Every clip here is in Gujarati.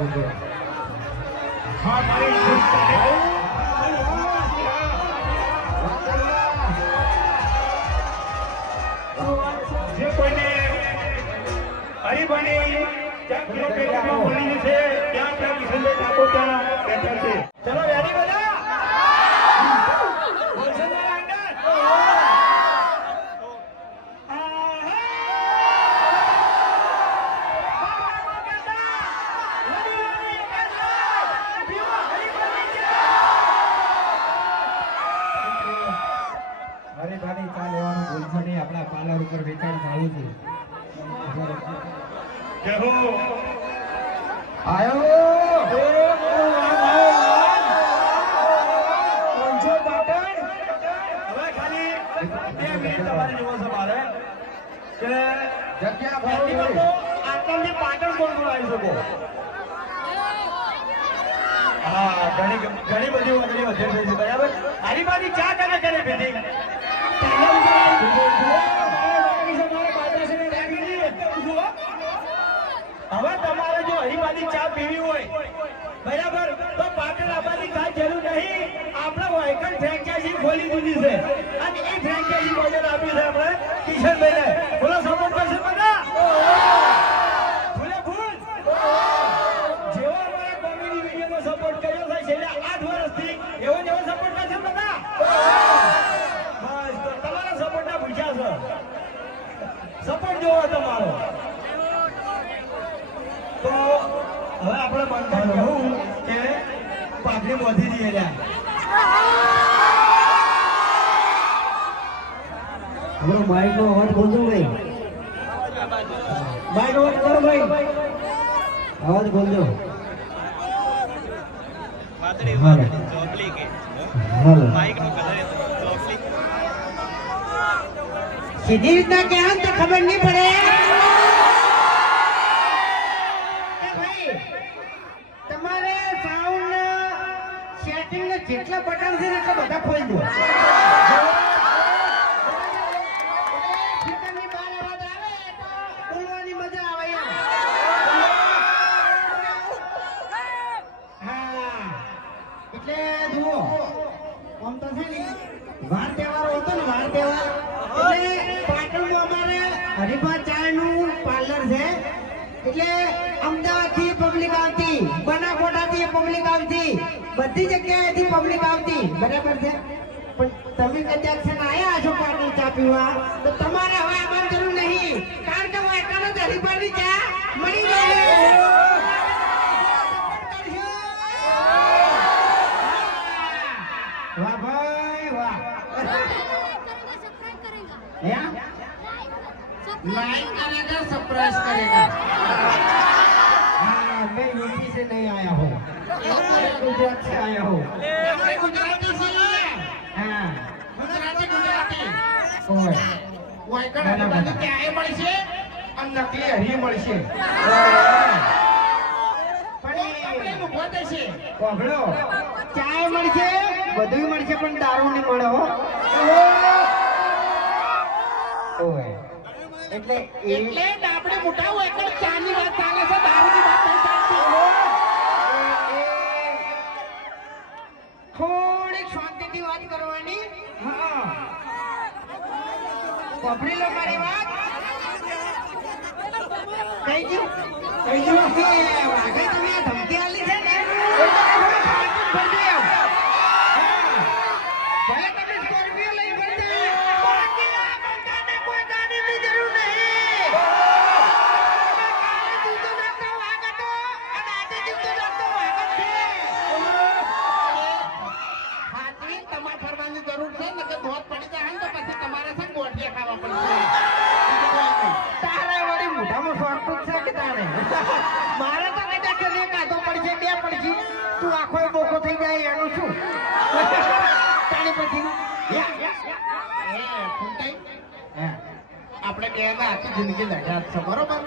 હા મારી જે કોઈને હરીફાની ત્યાં બોલી છે ત્યાં કિશનભાઈ ઠાકોર ત્યાં બેઠા છે. ચલો રેડી બધા હરીફાની ચા લેવાનું ભૂલશો નહીં. આપણા પાર્લર ઉપર વેચાણ ચાલુ છે. જય હો આયો ઘણી બધી વધે છે બરાબર. હરીફાની ચા કરે કરે પીધી હવે તમારે જો હરીફાની ચા પીવી હોય બરાબર તો પાટણ આવવાની કાંઈ જરૂર નહીં. આપણે વાયકલ ફ્રેન્ચાઇઝી ખોલી દીધી છે અને એ ફ્રેન્ચાઇઝી બજાર આપી છે આપણે કિશનભાઈને. બોલો સપોર્ટ કરશે બધા ફૂલે ફૂલ જેવો અમારા કોમેડી વિડીયોનો સપોર્ટ કર્યો છે છેલ્લા 8 વર્ષથી એવો જ એવો સપોર્ટ કરશે બધા. બસ તો તમારા સપોર્ટના પૂછ્યા છે. સપોર્ટ જોવો તમારો. તો હવે આપણે માનતા કહું કે પાઘડી મોધી દઈએ રહ્યા. આપણો માઇક નો અવાજ બોલજો ભાઈ. માઇક અવાજ કરો ભાઈ. અવાજ બોલજો. સીધી રીતના કહેવાય તો ખબર નહીં પડે. તમારે સાઉન્ડ સેટિંગ ને જેટલા બટન છે ને એટલા બધા ખોલી દો. સ્પીકરની બહાર અવાજ આવે તો બોલવાની મજા આવે એમ. હા એટલે જુઓ આમ તો છે ને વાર તહેવાર હતો ને વાર તહેવાર એટલે પાટણમાં અમારે હરીફા ચાનું પાર્લર છે. એટલે અમદાવાદથી પબ્લિક આવતી, બનાસકાંઠાથી પબ્લિક આવતી, બધી જગ્યાએથી પબ્લિક આવતી બરાબર છે. પણ તમે કદાચ છે ને આયા છો પાટણ ચા પીવા તો તમારે હવે આવવાની જરૂર નહીં. કારણ કે વાયકાનો જ હરીફાની ચા મળી જાય. વાહ ભાઈ વાહ. लाइक करेगा सरप्राइज करेगा. हाँ मैं यूपी से नहीं आया हूँ, गुजरात से आया हूँ. गुजराती से हाँ गुजराती वायकड़ हरीफाની ચાય મળશે અને નકલી હરી મળશે. પણ આપણે મુખવા દેશે કોગળો ચાય મળશે બધું મળશે પણ દારૂ નહીં મળે હો. ઓય એટલે આપણે મોટા હોય એટલે ચાની વાત ચાલે છે, દારૂની વાત નહીં ચાલતી. થોડીક શાંતિથી વાત કરવાની. હા પકડી લો મારી વાત. કઈ ગયું વાઘે તમે આ ધમકી આલી છે ને તું આખો બોકો થઈ જાય એનું શું તાણી પછી આપણે બે આખી જિંદગી લડ્યા છે બરોબર.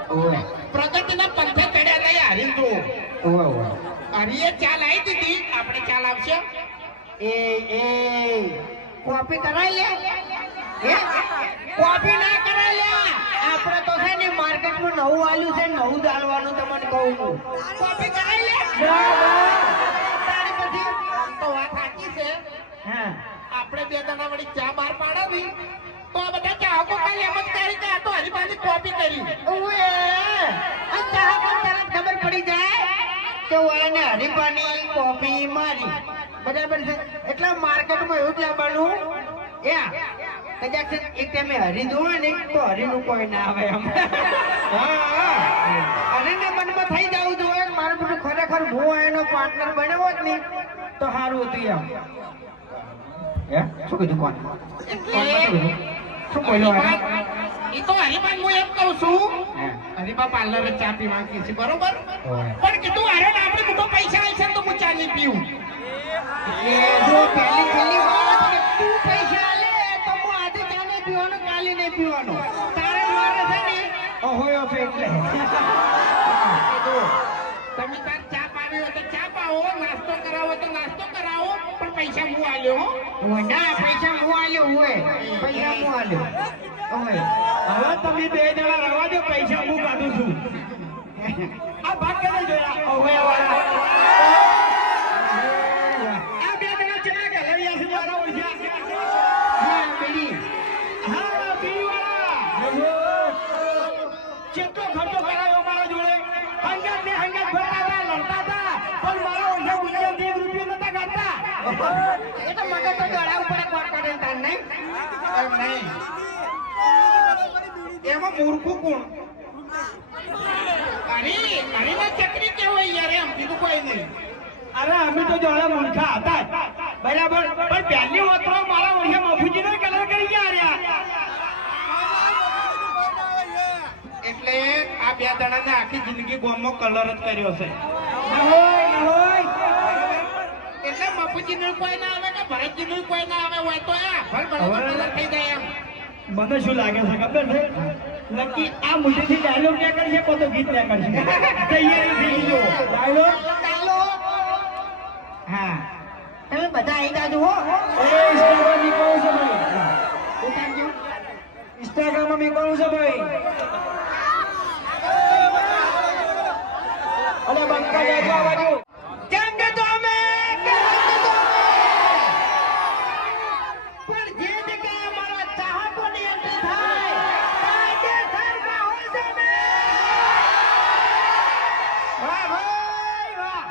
પ્રગતિના પંથે ચડ્યા ગયા હરી તો હરીએ ચાલ આવી દીધી આપણે ચાલ આવશે. એ કોપી કરાઈ લે. કોપી ના કરાઈ લે. આપણે તો છે ને માર્કેટ માર્કેટમાં નવું આલ્યું છે નવું ચાલવાનું તમને કહું છું કોપી કરાઈ લે તારી પછી તો વાત સાચી છે હા આપણે બે જણા વળી ચા બહાર પાડાવી તો આ બધા ચાહકો કાલે એમ જ કરી કે આ તો હરીફાની કોપી કરી ઓએ આ ચાહકો તરત ખબર પડી જાય કે ઓને હરીફાની કોપી મારી બરાબર છે એટલે માર્કેટમાં એવું જ લાવવાનું કદાચ એક ટાઈમે હરી જોવે ને તો હરીનું કોઈ ના આવે એમ હરીને મનમાં થઈ જવું જોઈએ મારું બધું ખરેખર હું એનો પાર્ટનર બન્યો જ નહીં તો સારું હતું એમ શું કીધું કોણ શું બોલ્યો એ તો હરીફા હું એમ કહું છું હરીફા પાર્લરે ચા પીવા માંગી છે બરોબર પણ કીધું અરે આપણે મોટો પૈસા આવશે તો હું ચા નહીં પીવું જો પહેલી વાત કે તું પૈસા લે તો હું આજે ચા નહીં પીવાનો કાલે નહીં પીવાનો તારે મારે છે ને હોયો છે એટલે તમે તાર ચા પાવી હોય તો ચા પાવો નાસ્તો કરાવો તો નાસ્તો કરાવો પણ પૈસા હું આલ્યો ના પૈસા હું આલ્યો હોય પૈસા હું આલ્યો ઓય હવે તમે બે જણા રવા દો પૈસા હું કાઢું છું આ ભાગ કરે જોયા હવે વાળા આ બે જણા ચેલા ગલરિયા છે મારા ઓછા હા પેલી હા બીડી વાળા ચેટલો ખર્ચો કરાયો મારા જોડે હંગાત ને હંગાત ભરતા હતા લડતા હતા પણ મારા ઓછા ઉલ્યા 1 રૂપિયા નતા કાઢતા એ તો મગજ તો ગળા ઉપર કોર કાઢે તાર નહીં એમ નહીં એમાં મૂર્ખું કોણ અરે ચકરી કેવું યાર એમ બીજું કોઈ નહીં અરે અમે તો જોડે મૂર્ખા હતા જ. બરાબર પણ પહેલી વસ્તુ મારા ઓછા મફુજી નો કલર કરી ગયા રહ્યા એટલે આ બે જણાને આખી જિંદગી ગોમમાં કલર જ કર્યો છે એટલે મફુજી નું કોઈ ના આવે કે ભરતજી નું કોઈ ના આવે હોય તો આ ભર કલર થઈ જાય એમ મને શું લાગે છે ખબર છે નક્કી આ મુઠ્ઠીથી ડાયલોગ ક્યાં કરશે કોતો ગીત ક્યાં કરશે તૈયારી થઈ ગયો ડાયલોગ ચાલો હા તમે બધા આવી જાજો હો એ ઇન્સ્ટાગ્રામ નીકળું છે ભાઈ ઉતારજો ઇન્સ્ટાગ્રામમાં નીકળું છે ભાઈ અલે બંકા જાજો આ બાજુ કેમ કે તો અમે પણ જે જગ્યાએ અમારા ચાહકોની એન્ટ્રી થાય કાયદેસર માહોલ જમે વાહ ભાઈ વાહ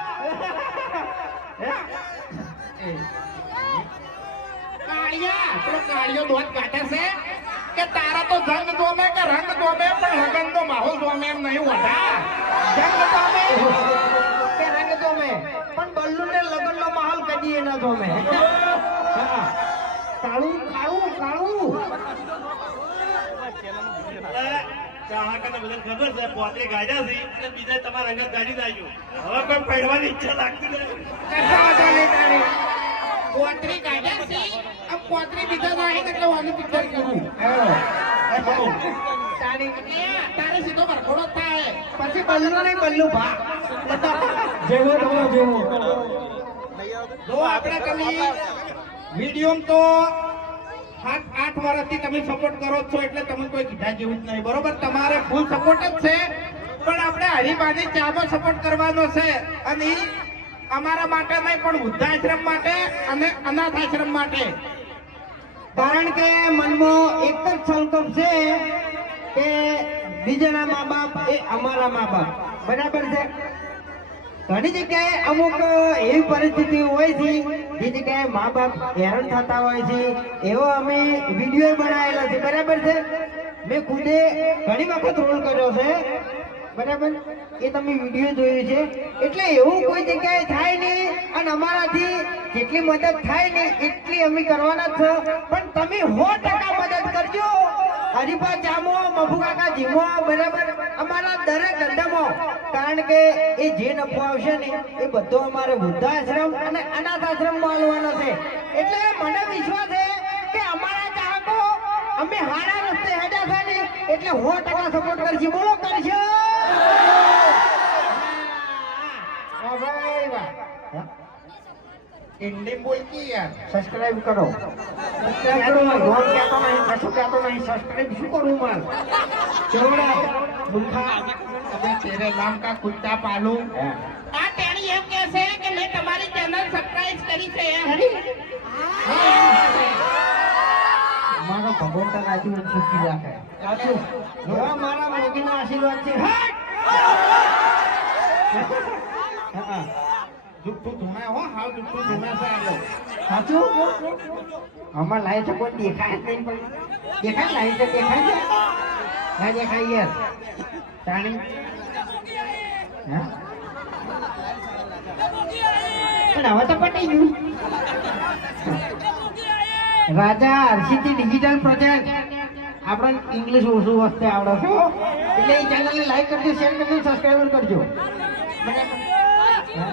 કાળિયા પેલો કાળિયો દોત કાઢે છે કે તારા તો જંગ જોમે કે રંગ જોમે પણ લગન તો માહોલ જોમે એમ નહીં હોતા જંગ તમે કે રંગ તમે પણ બલ્લુ ને લગન નો માહોલ કદી ન તમે કાળું કાળું કાળું ચાહકને બધાને ખબર છે પોતે ગાડ્યા છે એટલે બીજા તમારા અંગત ગાડી નાખ્યો હવે કોઈ પડવાની ઈચ્છા લાગતી નથી પોતરી કાઢ્યા છે આ પોતરી બીજા નાખી એટલે વાની પિક્ચર કરું તારે સીધો વરઘોડો થાય પછી બલ્લુ નહીં બલ્લુ ભા જેવો તમારો જેવો જો આપણે તમે વિડીયો તો 7-8 વર્ષથી તમે સપોર્ટ કરો છો એટલે તમે કોઈ કીધા જેવું જ નહીં બરોબર તમારે ફૂલ સપોર્ટ જ છે પણ આપણે હરીફાની ચામાં સપોર્ટ કરવાનો છે અને ઈ અમારા માટે નહીં પણ વૃદ્ધાશ્રમ માટે અને અનાથ આશ્રમ માટે કારણ કે મનમાં એક જ સંકલ્પ છે કે બીજાના મા બાપ એ અમારા મા બાપ બરાબર છે ઘણી જગ્યાએ અમુક એવી પરિસ્થિતિ હોય છે જે જગ્યાએ મા બાપ હેરાન થતા હોય છે એવો અમે વિડીયો બનાવેલા છે બરાબર છે મેં ખુદે ઘણી વખત રોલ કર્યો છે બરાબર એ તમે વિડીયો જોયું છે એટલે એવું કોઈ જગ્યાએ થાય નહીં અને અમારાથી જેટલી મદદ થાય ને એટલી અમે કરવાના જ છે પણ તમે 100% મદદ કરજો હરીફા જામો મફુ કાકા જીમો બરાબર અમારા દરેક ધંધામાં કારણ કે એ જે નફો આવશે ને એ બધો અમારે વૃદ્ધાશ્રમ અને અનાથ આશ્રમમાં આલવાનો છે એટલે મને વિશ્વાસ છે કે અમારા ચાહકો અમે હારા રસ્તે હેડ્યા છે ને એટલે 100% સપોર્ટ કરશે બોલો કરશો વાહ ભાઈ વાહ હિન્દી બોલતી યાર. સબસ્ક્રાઇબ કરો. સબસ્ક્રાઇબ કરો. રોજ કહેતો નહીં, કશું કહેતો નહીં. સબસ્ક્રાઇબ શું કરું માર? ચોવડા મૂર્ખા. અબે તેરે નામ કા કુત્તા પાલું. આ તેણી એમ કહે છે કે મેં તમારી ચેનલ સબસ્ક્રાઇબ કરી છે એમ. મારો ભગવાન તને આજુ સુખી રાખે. સાચું. હવે મારા મોગીના આશીર્વાદ છે. હા. જુઠ્ઠું ધૂણા હો, હાવ જુઠ્ઠું ધૂણા છે આ લોકો. સાચું? આમાં લાઈટ છે કોઈ દેખાય જ નહીં પણ. દેખાય લાઈટ છે દેખાય છે? ના દેખાય યાર. તાણી. હા? પણ હવે તો પટી ગયું. રાજા હર્ષિતી ડિજિટલ પ્રોજેક્ટ આપણે ઇંગ્લિશ ઓછું વસ્તે આવડે છે હો. એટલે એ ચેનલને લાઈક કરજો, શેર કરજો, સબસ્ક્રાઈબર કરજો. બરાબર? હા?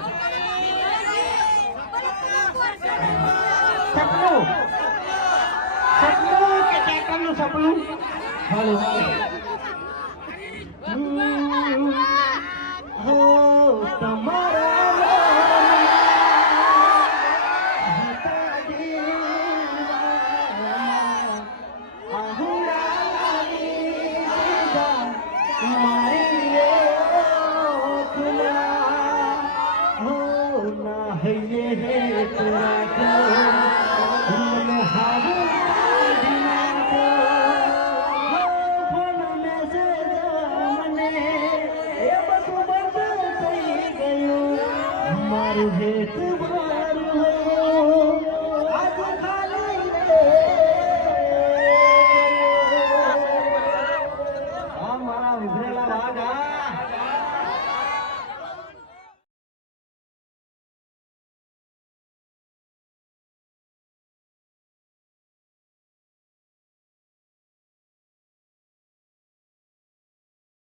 સપનું સપનું કે ચેતનનું સપનું હલો હો તમારા મારું હેતુ